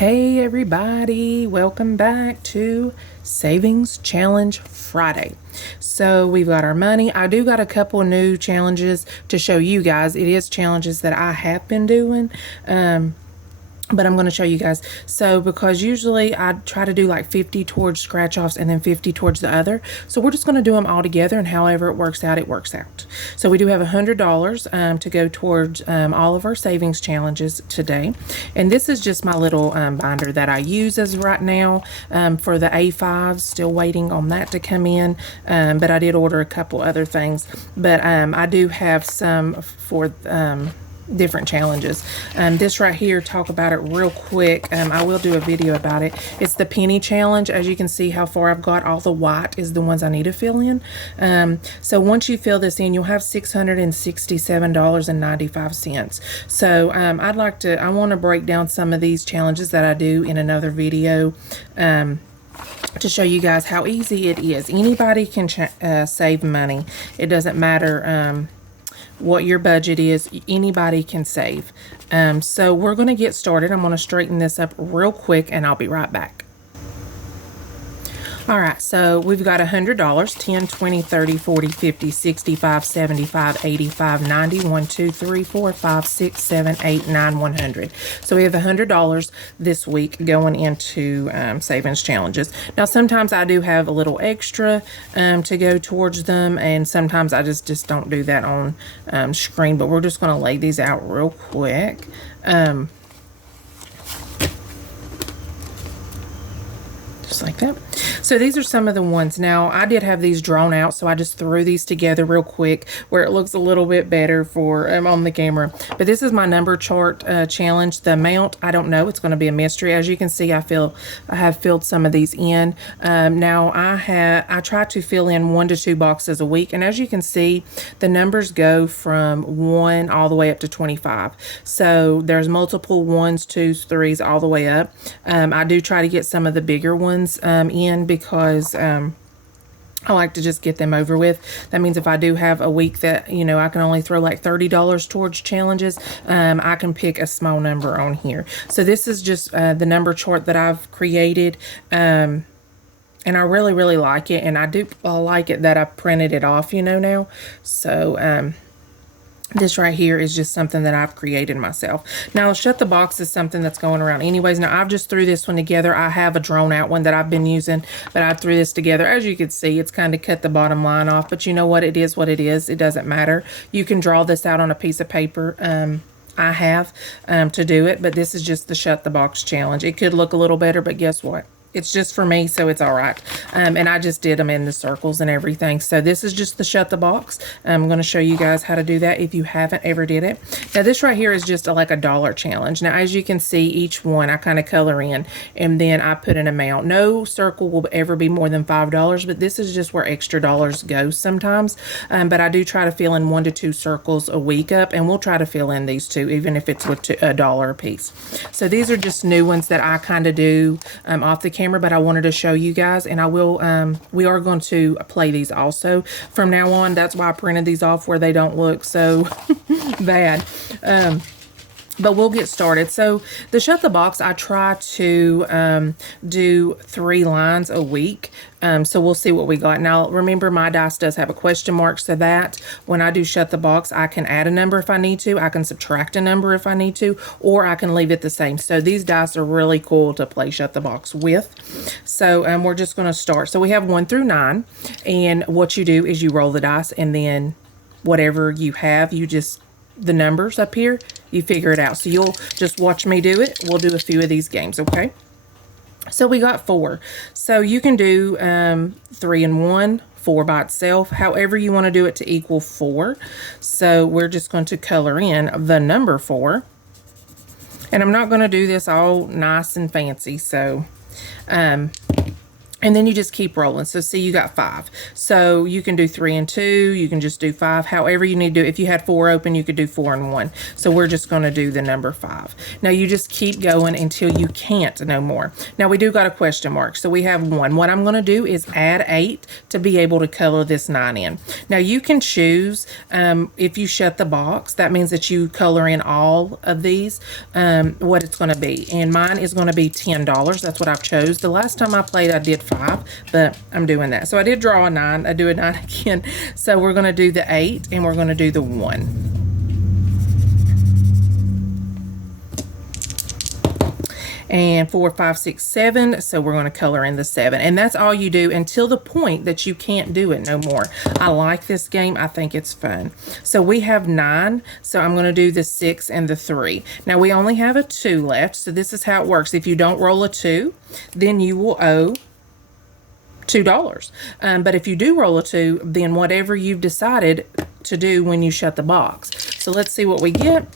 Hey everybody, welcome back to Savings Challenge Friday. So we've got our money. I do got a couple new challenges to show you guys. It is challenges that I have been doing. But I'm going to show you guys. So because usually I try to do like 50 towards scratch offs and then 50 towards the other. So we're just going to do them all together, and however it works out, it works out. So we do have $100 to go towards all of our savings challenges today. And this is just my little binder that I use as right now for the A5s. Still waiting on that to come in. But I did order a couple other things. But I do have some for different challenges. This right here, talk about it real quick. I will do a video about it. It's the penny challenge. As you can see how far I've got, all the white is the ones I need to fill in. So once you fill this in, you'll have $667.95. So I want to break down some of these challenges that I do in another video. To show you guys how easy it is. Anybody can save money. It doesn't matter what your budget is. Anybody can save. So we're going to get started. I'm going to straighten this up real quick and I'll be right back. All right, so we've got $100, 10, 20, 30, 40, 50, 65, 75, 85, 90, 1, 2, 3, 4, 5, 6, 7, 8, 9, 100. So we have $100 this week going into savings challenges. Now, sometimes I do have a little extra to go towards them, and sometimes I just don't do that on screen, but we're just going to lay these out real quick. Just like that. So these are some of the ones. Now, I did have these drawn out, so I just threw these together real quick where it looks a little bit better for on the camera. But this is my number chart challenge. The amount, I don't know. It's going to be a mystery. As you can see, I have filled some of these in. Now, I try to fill in 1 to 2 boxes a week, and as you can see, the numbers go from 1 all the way up to 25. So there's multiple 1s, 2s, 3s all the way up. I do try to get some of the bigger ones in because I like to just get them over with. That means if I do have a week that, I can only throw like $30 towards challenges, I can pick a small number on here. So this is just the number chart that I've created. And I really, really like it. And I like it that I printed it off, now. So, this right here is just something that I've created myself. Now, shut the box is something that's going around anyways. Now, I've just threw this one together. I have a drawn out one that I've been using, but I threw this together. As you can see, it's kind of cut the bottom line off, but you know what? It is what it is. It doesn't matter. You can draw this out on a piece of paper. I have to do it, but this is just the shut the box challenge. It could look a little better, but guess what? It's just for me, so it's all right. And I just did them in the circles and everything. So this is just the shut the box. I'm going to show you guys how to do that if you haven't ever did it. Now, this right here is just like a dollar challenge. Now, as you can see, each one I kind of color in, and then I put an amount. No circle will ever be more than $5, but this is just where extra dollars go sometimes. But I do try to fill in 1 to 2 circles a week up, and we'll try to fill in these two, even if it's with $1 a piece. So these are just new ones that I kind of do off the camera, but I wanted to show you guys, and I will we are going to play these also from now on. That's why I printed these off where they don't look so bad. But we'll get started. So the shut the box, I try to do 3 lines a week. So we'll see what we got. Now, remember, my dice does have a question mark, so that when I do shut the box, I can add a number if I need to. I can subtract a number if I need to, or I can leave it the same. So these dice are really cool to play shut the box with. So we're just going to start. So we have 1 through 9, and what you do is you roll the dice, and then whatever you have, the numbers up here, you figure it out. So you'll just watch me do it. We'll do a few of these games, okay? So we got 4. So you can do 3 and 1, 4 by itself, however you want to do it to equal 4. So we're just going to color in the number 4. And I'm not going to do this all nice and fancy. So And then you just keep rolling. So see, you got 5. So you can do 3 and 2. You can just do 5. However you need to do. If you had 4 open, you could do 4 and 1. So we're just going to do the number 5. Now you just keep going until you can't no more. Now we do got a question mark. So we have 1. What I'm going to do is add 8 to be able to color this 9 in. Now you can choose, if you shut the box, that means that you color in all of these, what it's going to be. And mine is going to be $10. That's what I've chose. The last time I played, I did 5, but I'm doing that. So I did draw a 9. I do a 9 again. So we're going to do the 8 and we're going to do the 1. And 4, 5, 6, 7. So we're going to color in the 7. And that's all you do until the point that you can't do it no more. I like this game. I think it's fun. So we have 9. So I'm going to do the 6 and the 3. Now we only have a 2 left. So this is how it works. If you don't roll a 2, then you will owe $2. But if you do roll a 2, then whatever you've decided to do when you shut the box. So let's see what we get.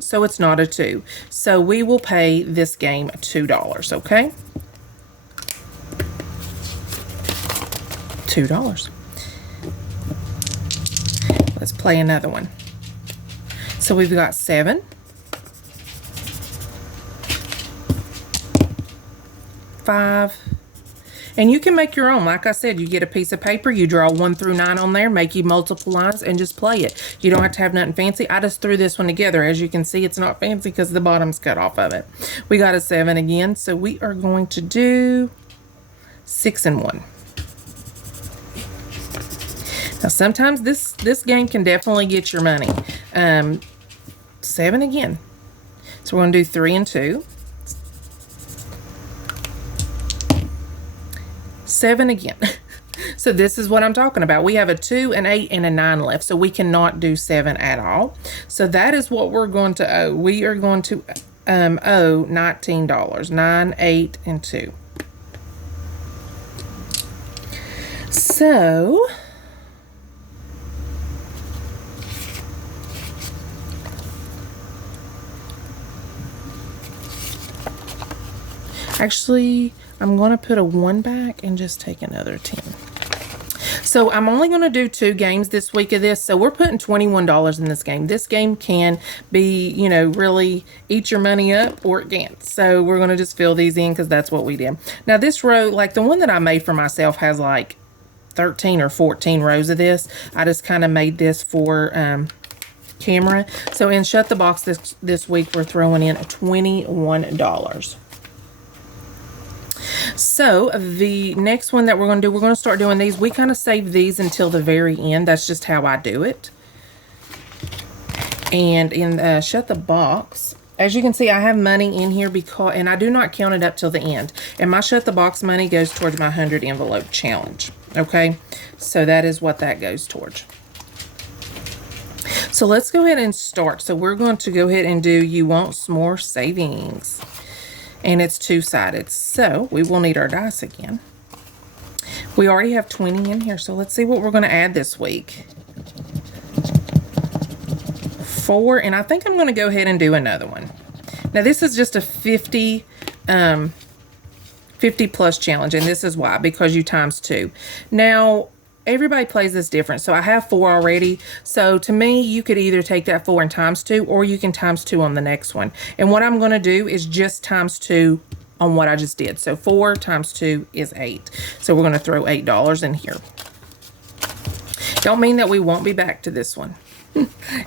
So it's not a 2. So we will pay this game $2, okay? $2. Let's play another one. So we've got 7. 5. And you can make your own. Like I said, you get a piece of paper, you draw 1 through 9 on there, make you multiple lines, and just play it. You don't have to have nothing fancy. I just threw this one together. As you can see, it's not fancy because the bottom's cut off of it. We got a 7 again, so we are going to do 6 and 1. Now, sometimes this game can definitely get your money. 7 again. So we're going to do 3 and 2. 7 again. So this is what I'm talking about. We have a 2, an 8, and a 9 left. So we cannot do 7 at all. So that is what we're going to owe. We are going to owe $19. 9, 8, and 2. So actually, I'm going to put a 1 back and just take another 10. So I'm only going to do 2 games this week of this. So we're putting $21 in this game. This game can be, you know, really eat your money up, or it can't. So we're going to just fill these in because that's what we did. Now this row, like the one that I made for myself, has like 13 or 14 rows of this. I just kind of made this for camera. So in Shut the Box this week, we're throwing in $21. So the next one that we're going to do, we're going to start doing these. We kind of save these until the very end. That's just how I do it. And in Shut the Box, as you can see, I have money in here because, and I do not count it up till the end. And my Shut the Box money goes towards my 100 envelope challenge. Okay, so that is what that goes towards. So let's go ahead and start. So we're going to go ahead and do You Want Some More Savings. And it's 2-sided, so we will need our dice again. We already have 20 in here, so let's see what we're going to add this week. 4, and I think I'm going to go ahead and do another one. Now this is just a 50 plus challenge, and this is why, because you times 2. Now everybody plays this different. So I have 4 already. So to me, you could either take that 4 and times 2, or you can times 2 on the next one. And what I'm going to do is just times 2 on what I just did. So 4 times 2 is 8. So we're going to throw $8 in here. Don't mean that we won't be back to this one.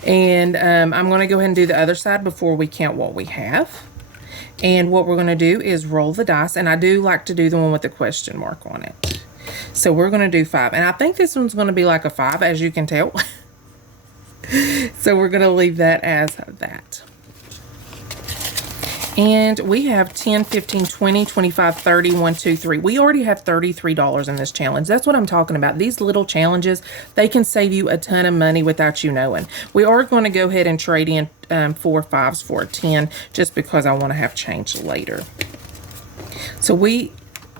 And I'm going to go ahead and do the other side before we count what we have. And what we're going to do is roll the dice. And I do like to do the one with the question mark on it. So we're going to do 5. And I think this one's going to be like a 5, as you can tell. So we're going to leave that as that. And we have 10, 15, 20, 25, 30, 1, 2, 3. We already have $33 in this challenge. That's what I'm talking about. These little challenges, they can save you a ton of money without you knowing. We are going to go ahead and trade in 4 5s for a 10, just because I want to have change later. So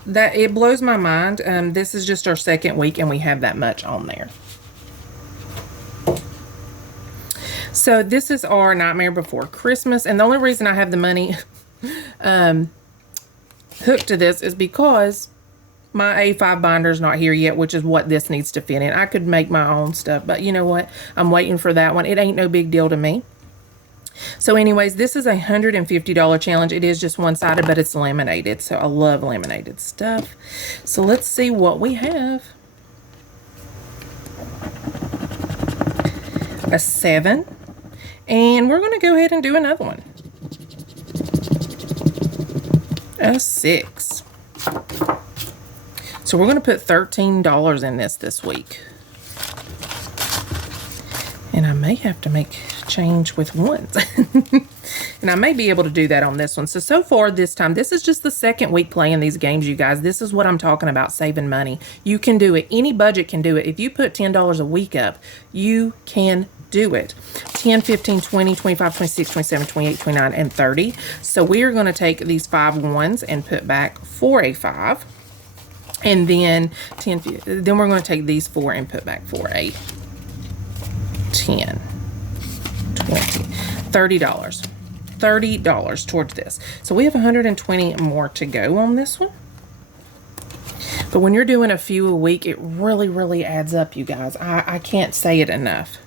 it blows my mind. This is just our second week and we have that much on there. So this is our Nightmare Before Christmas. And the only reason I have the money hooked to this is because my A5 binder's not here yet, which is what this needs to fit in. I could make my own stuff, but you know what? I'm waiting for that one. It ain't no big deal to me. So anyways, this is a $150 challenge. It is just one-sided, but it's laminated. So I love laminated stuff. So let's see what we have. A 7. And we're going to go ahead and do another one. A 6. So we're going to put $13 in this week. And I may have to make change with ones. And I may be able to do that on this one. So far this time, this is just the second week playing these games, you guys. This is what I'm talking about, saving money. You can do it. Any budget can do it. If you put $10 a week up, you can do it. 10, 15, 20, 25, 26, 27, 28, 29, and 30. So we are going to take these 5 ones and put back 4 a 5. And then 10, then we're going to take these 4 and put back 4 a 10, 20, $30. $30 towards this. So we have 120 more to go on this one. But when you're doing a few a week, it really, really adds up, you guys. I can't say it enough.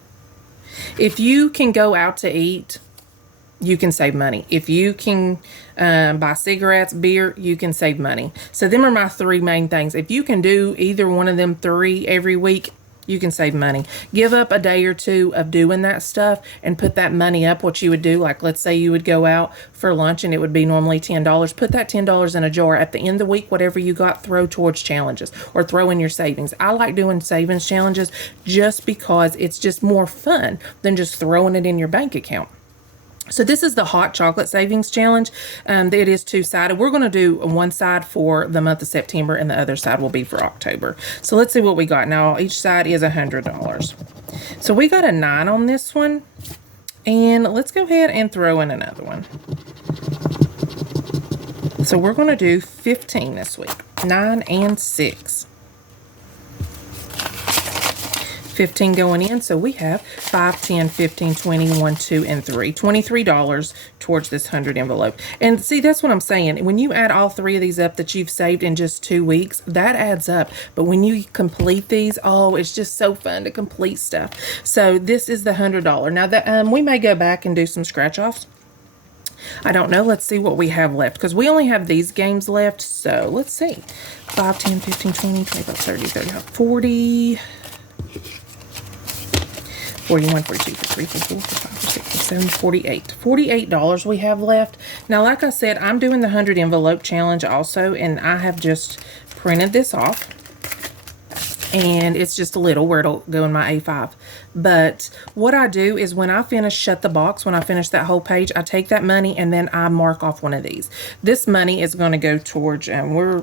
If you can go out to eat, you can save money. If you can buy cigarettes, beer, you can save money. So them are my 3 main things. If you can do either one of them 3 every week, you can save money. Give up a day or 2 of doing that stuff and put that money up. What you would do, like let's say you would go out for lunch and it would be normally $10. Put that $10 in a jar. At the end of the week, whatever you got, throw towards challenges or throw in your savings. I like doing savings challenges just because it's just more fun than just throwing it in your bank account. So this is the hot chocolate savings challenge. It is 2-sided. We're going to do one side for the month of September and the other side will be for October. So let's see what we got. Now each side is $100. So we got a 9 on this one. And let's go ahead and throw in another one. So we're going to do 15 this week. 9 and 6. 15 going in, so we have 5, 10, 15, 20, 1, 2, and 3. $23 towards this 100 envelope. And see, that's what I'm saying. When you add all 3 of these up that you've saved in just 2 weeks, that adds up. But when you complete these, oh, it's just so fun to complete stuff. So this is the $100. Now that we may go back and do some scratch offs. I don't know. Let's see what we have left because we only have these games left. So let's see. 5, 10, 15, 20, 25, 30, 35, 40. 41, 42, 43, 44, 45, 46, 47, 48. $48 we have left. Now, like I said, I'm doing the 100 envelope challenge also, and I have just printed this off. And it's just a little where it'll go in my A5. But what I do is when I finish shut the box, when I finish that whole page, I take that money and then I mark off one of these. This money is going to go towards, we're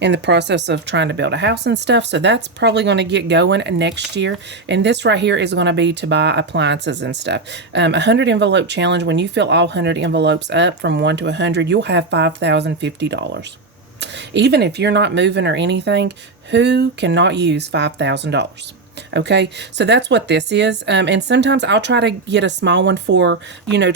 in the process of trying to build a house and stuff, so that's probably going to get going next year. And this right here is going to be to buy appliances and stuff. 100 envelope challenge. When you fill all 100 envelopes up from 1 to 100, you'll have $5,050. Even if you're not moving or anything, who cannot use $5,000? Okay, so that's what this is. And sometimes I'll try to get a small one for,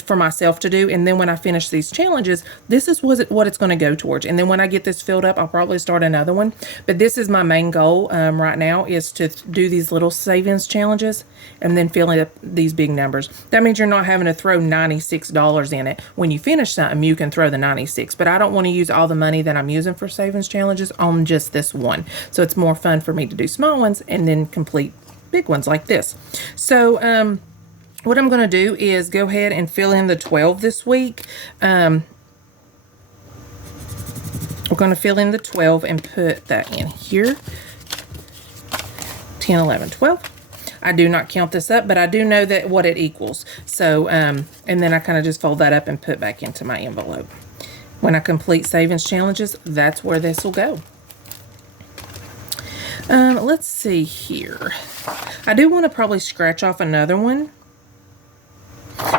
for myself to do. And then when I finish these challenges, this is what it's going to go towards. And then when I get this filled up, I'll probably start another one. But this is my main goal right now, is to do these little savings challenges and then fill up these big numbers. That means you're not having to throw $96 in it. When you finish something, you can throw the 96. But I don't want to use all the money that I'm using for savings challenges on just this one. So it's more fun for me to do small ones and then complete big ones like this. So what I'm going to do is go ahead and fill in the 12 this week. We're going to fill in the 12 and put that in here. 10, 11, 12. I do not count this up, but I do know that what it equals. So, and then I kind of just fold that up and put back into my envelope. When I complete savings challenges, that's where this will go. Let's see here. I do want to probably scratch off another one.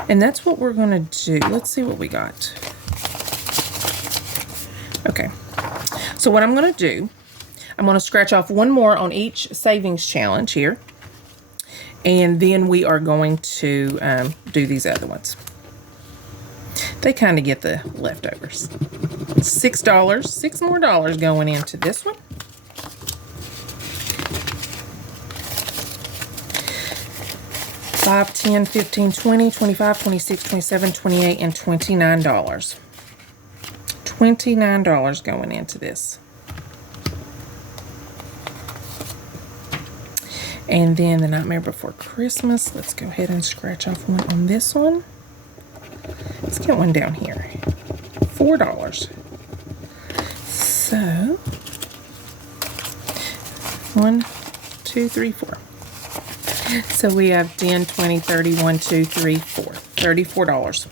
And that's what we're going to do. Let's see what we got. Okay. So what I'm going to do, I'm going to scratch off one more on each savings challenge here. And then we are going to do these other ones. They kind of get the leftovers. $6. 6 more dollars going into this one. $5, $10, $15, $20, $25, $26, $27, $28, and $29. $29 going into this. And then The Nightmare Before Christmas. Let's go ahead and scratch off one on this one. Let's get one down here. $4. So, 1, 2, 3, 4. So we have 10, 20, 30, 1, 2, 3, 4. $34.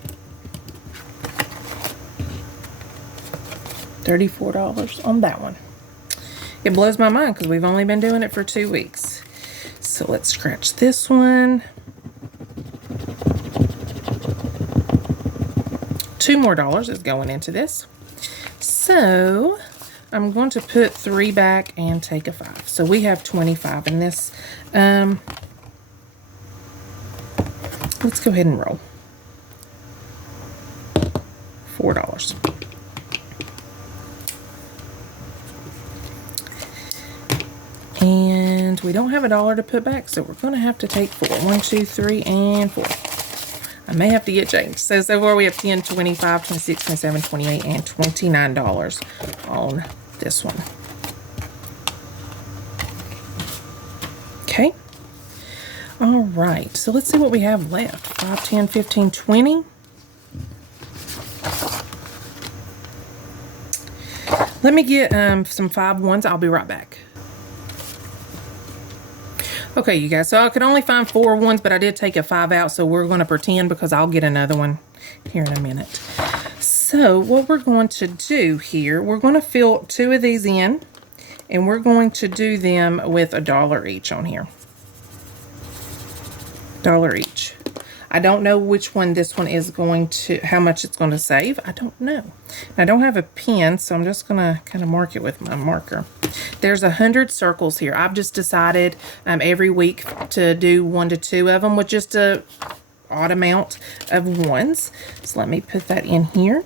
$34 on that one. It blows my mind because we've only been doing it for 2 weeks. So let's scratch this one. $2 more is going into this. So I'm going to put 3 back and take a 5. So we have 25 in this. Let's go ahead and roll. $4. And we don't have $1 to put back, so we're going to have to take 4. 1, 2, 3, and 4. I may have to get changed. So far we have 10, 25, 26, 27, 28, and $29 on this one. Okay. All right. So let's see what we have left. 5, 10, 15, 20. Let me get some 5 ones. I'll be right back. Okay, you guys, so I could only find 4 ones, but I did take a 5 out, so we're going to pretend because I'll get another one here in a minute. So what we're going to do here, we're going to fill 2 of these in, and we're going to do them with $1 each on here. $1 each. I don't know which one this one is going to, how much it's going to save. I don't know. I don't have a pen, so I'm just going to kind of mark it with my marker. There's 100 circles here. I've just decided every week to do 1 to 2 of them with just a odd amount of ones. So let me put that in here.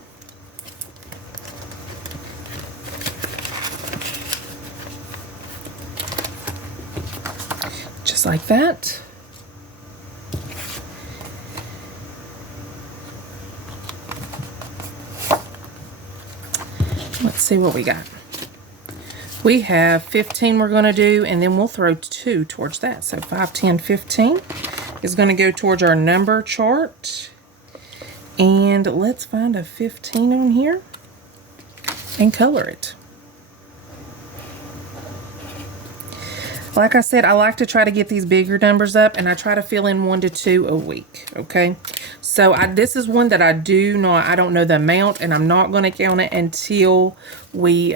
Just like that. Let's see what we got. We have 15 we're going to do, and then we'll throw 2 towards that. So 5, 10, 15 is going to go towards our number chart. And let's find a 15 on here and color it. Like I said, I like to try to get these bigger numbers up, and I try to fill in 1 to 2 a week, okay? So this is one that I don't know the amount, and I'm not going to count it until we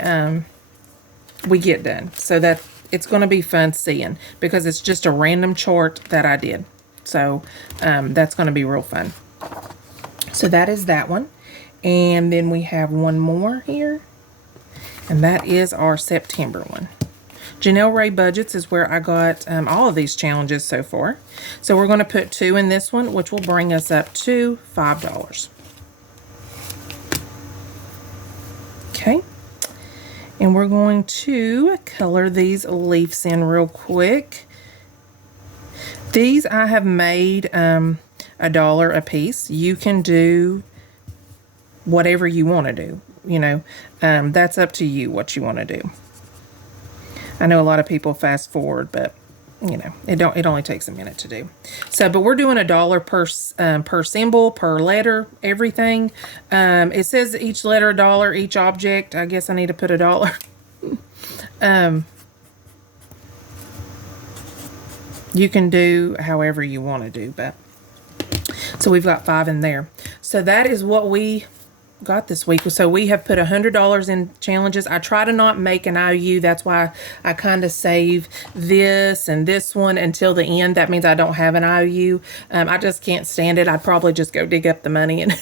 get done. So that it's going to be fun seeing, because it's just a random chart that I did. So that's going to be real fun. So that is that one. And then we have one more here, and that is our September one. Janelle Ray Budgets is where I got all of these challenges so far. So we're going to put 2 in this one, which will bring us up to $5. Okay. And we're going to color these leaves in real quick. These I have made $1 a piece. You can do whatever you want to do. You know, that's up to you what you want to do. I know a lot of people fast forward, but you know, it only takes a minute to do. So, but we're doing $1 per symbol, per letter, everything. It says each letter $1, each object. I guess I need to put $1. You can do however you want to do, but so we've got 5 in there. So that is what we got this week. So we have put $100 in challenges. I try to not make an IOU. That's why I kind of save this and this one until the end. That means I don't have an IOU. I just can't stand it. I'd probably just go dig up the money and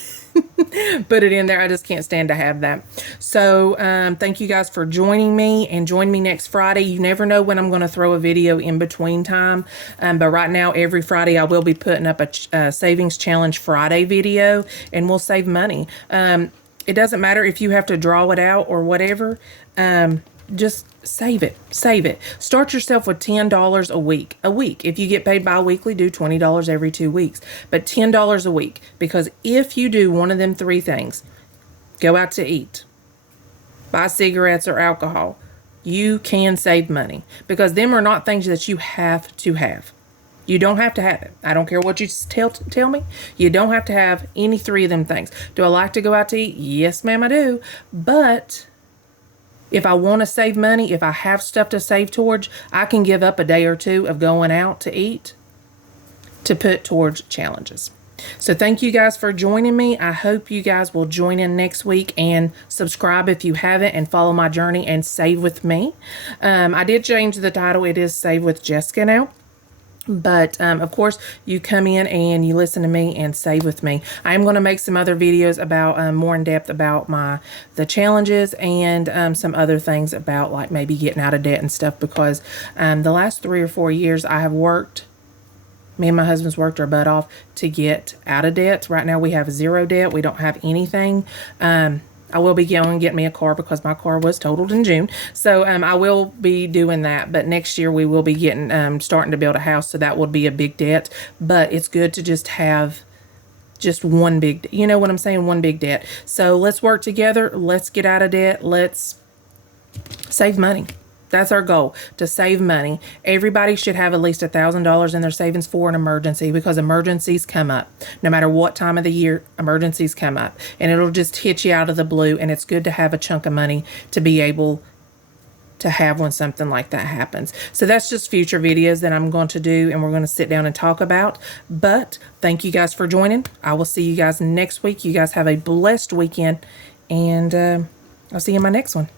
put it in there. I just can't stand to have that. So thank you guys for joining me, and join me next Friday. You never know when I'm going to throw a video in between time. But right now, every Friday I will be putting up a Savings Challenge Friday video, and we'll save money. It doesn't matter if you have to draw it out or whatever. Just save it. Save it. Start yourself with $10 a week. A week. If you get paid bi-weekly, do $20 every 2 weeks. But $10 a week. Because if you do one of them 3 things, go out to eat, buy cigarettes or alcohol, you can save money. Because them are not things that you have to have. You don't have to have it. I don't care what you tell me. You don't have to have any 3 of them things. Do I like to go out to eat? Yes, ma'am, I do. But if I want to save money, if I have stuff to save towards, I can give up a day or 2 of going out to eat to put towards challenges. So thank you guys for joining me. I hope you guys will join in next week and subscribe if you haven't and follow my journey and save with me. I did change the title. It is Save with Jessica now. But, of course, you come in and you listen to me and save with me. I'm going to make some other videos about, more in depth about the challenges and, some other things about, like, maybe getting out of debt and stuff. Because, the last 3 or 4 years I have worked, me and my husband's worked our butt off to get out of debt. Right now we have 0 debt. We don't have anything. I will be going and getting me a car because my car was totaled in June. So I will be doing that. But next year we will be getting starting to build a house. So that would be a big debt. But it's good to just have just one big, you know what I'm saying? One big debt. So let's work together. Let's get out of debt. Let's save money. That's our goal, to save money. Everybody should have at least $1,000 in their savings for an emergency, because emergencies come up. No matter what time of the year, emergencies come up. And it'll just hit you out of the blue, and it's good to have a chunk of money to be able to have when something like that happens. So that's just future videos that I'm going to do and we're going to sit down and talk about. But thank you guys for joining. I will see you guys next week. You guys have a blessed weekend, and I'll see you in my next one.